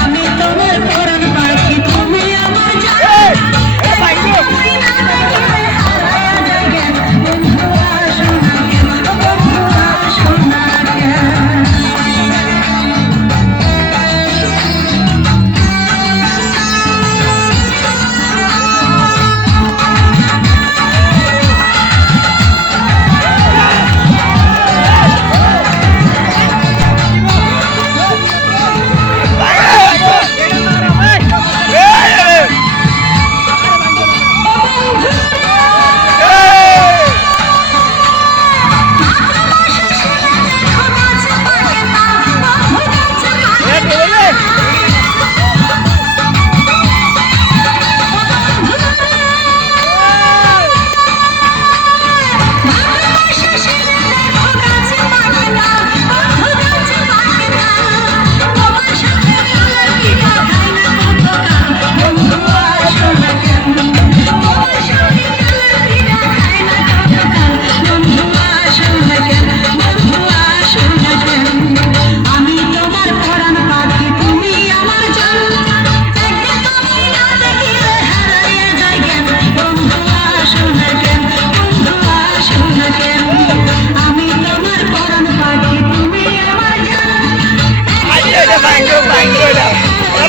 আমি তোমার পরাণ পাখি তুমি আমার জান তুমি না দেখিলে হারায়া যায় জ্ঞান বন্ধু আসো না কেন বন্ধু আসো না কেন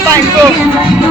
Bang go.